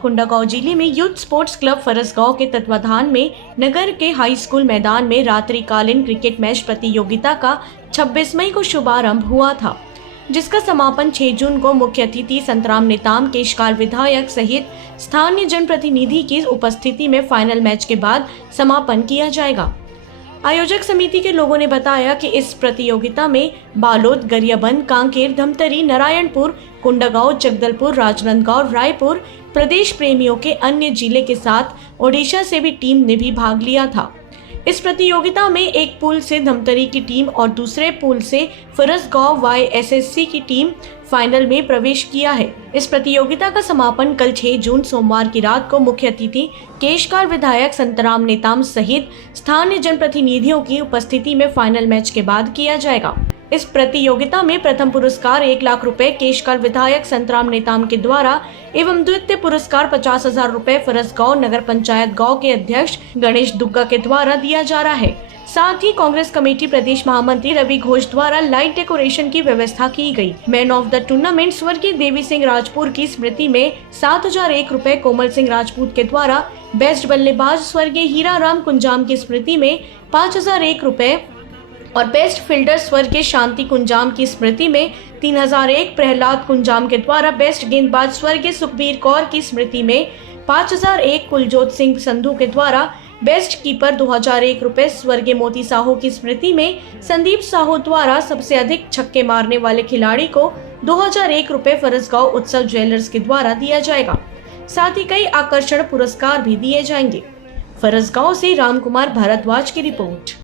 कोंडागांव जिले में youth sports club Farasgaon के तत्वाधान में नगर के हाई स्कूल मैदान में रात्रिकालीन क्रिकेट मैच प्रतियोगिता का 26 मई को शुभारंभ हुआ था, जिसका समापन 6 जून को मुख्य अतिथि संतराम नेताम केशकाल विधायक सहित स्थानीय जनप्रतिनिधि की उपस्थिति में फाइनल मैच के बाद समापन किया जाएगा। आयोजक समिति के लोगों ने बताया कि इस प्रतियोगिता में बालोद, गरियाबंद, कांकेर, धमतरी, नारायणपुर, कोंडागांव, जगदलपुर, राजनांदगांव, रायपुर प्रदेश प्रेमियों के अन्य जिले के साथ ओडिशा से भी टीम ने भी भाग लिया था। इस प्रतियोगिता में एक पूल से धमतरी की टीम और दूसरे पूल से फरसगांव YSSC की टीम फाइनल में प्रवेश किया है। इस प्रतियोगिता का समापन कल 6 जून सोमवार की रात को मुख्य अतिथि केशकाल विधायक संतराम नेताम सहित स्थानीय जनप्रतिनिधियों की उपस्थिति में फाइनल मैच के बाद किया जाएगा। इस प्रतियोगिता में प्रथम पुरस्कार 1 लाख रुपए केशकाल विधायक संतराम नेताम के द्वारा एवं द्वितीय पुरस्कार 50,000 रुपए फरसगांव नगर पंचायत गांव के अध्यक्ष गणेश दुग्गा के द्वारा दिया जा रहा है। साथ ही कांग्रेस कमेटी प्रदेश महामंत्री रवि घोष द्वारा लाइट डेकोरेशन की व्यवस्था की गई। मैन ऑफ द टूर्नामेंट स्वर्गीय देवी सिंह राजपूत की स्मृति में 7,001 रुपए कोमल सिंह राजपूत के द्वारा, बेस्ट बल्लेबाज स्वर्गीय हीरा राम कुंजाम की स्मृति में 5,001 रुपए और बेस्ट फील्डर स्वर्गीय शांति कुंजाम की स्मृति में 3,001, प्रहलाद कुंजाम के द्वारा बेस्ट गेंदबाज स्वर्गीय सुखबीर कौर की स्मृति में 5,001, कुलजोत सिंह संधू के द्वारा बेस्ट कीपर 2,001 रुपए, स्वर्गीय मोती साहू की स्मृति में संदीप साहू द्वारा सबसे अधिक छक्के मारने वाले खिलाड़ी को 2,001 रुपए फरसगांव उत्सव ज्वेलर्स के द्वारा दिया जाएगा। साथ ही कई आकर्षण पुरस्कार भी दिए जाएंगे। फरसगांव से रामकुमार भारद्वाज की रिपोर्ट।